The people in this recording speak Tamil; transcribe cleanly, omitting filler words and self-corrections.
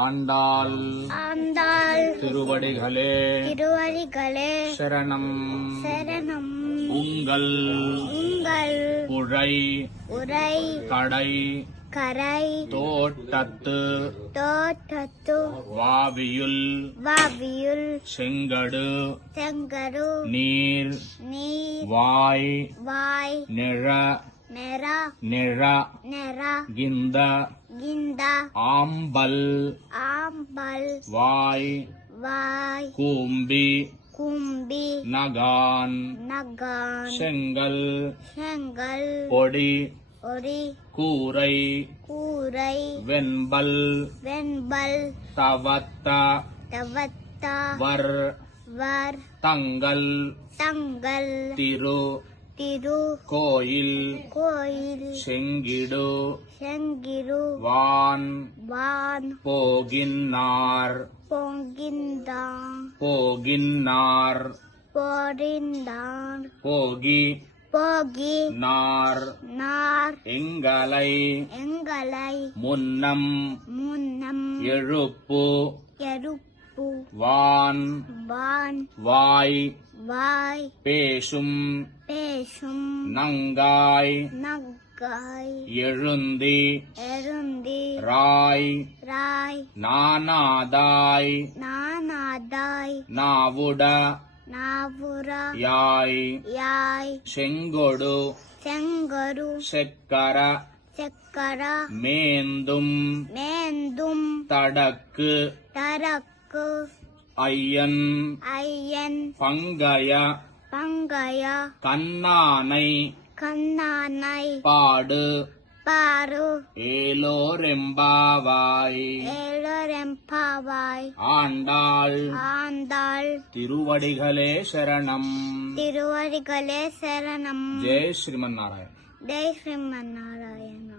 ஆண்டாள் ஆண்டாள் திருவடிகளே திருவடிகளே சரணம் சரணம். உங்கள் உங்கள் உழை உரை கடை கரை தோட்டத்து தோட்டத்து வாவியுள் வாவியுள் செங்கடு செங்கரு நீர் நீர் வாய் வாய் நிழ நெற நிழ நெற கிந்த கிந்த ஆம்பல் ஆம்பல் வாய் வாய் கூம்பி கும்பி நகான் நகான் செங்கல் செங்கல் பொடி ஒரி கூரை கூரை வெண்பல் வெண்பல் தவத்த தவத்த வர் வர் தங்கள் தங்கள் திரு திரு கோயில் கோயில் செங்கிடு செங்கிரு வான் வான் போகின்னார் பொங்கிந்தான் போகின்னார் போரிந்தான் போகி போகி நார் நார் எங்களை எங்களை முன்னம் முன்னம் எழுப்பு எருப்பு வான் வான் வாய் வாய் பேசும் பேசும் நங்காய் நக்காய் எழுந்தி எருந்தி ராய் ராய் நானாதாய் நானாதாய் நாவுட நாவுர யாய் யாய் செங்கொடு செங்கரு செக்கர சக்கர மேந்தும் மேந்தும் தடக்கு தரக்கு ஐயன் ஐயன் பங்கய பங்கய கண்ணானை கண்ணானை பாடு பாரு ஏலோரெம்பாவாய் ஏழரெம்பாவாய் ஆண்டாள் ஆண்டாள் திருவடிகளே சரணம். திருவடிகளே சரணம். ஜெய் ஸ்ரீமன் நாராயண். ஜெய் ஸ்ரீமன்னாராயண.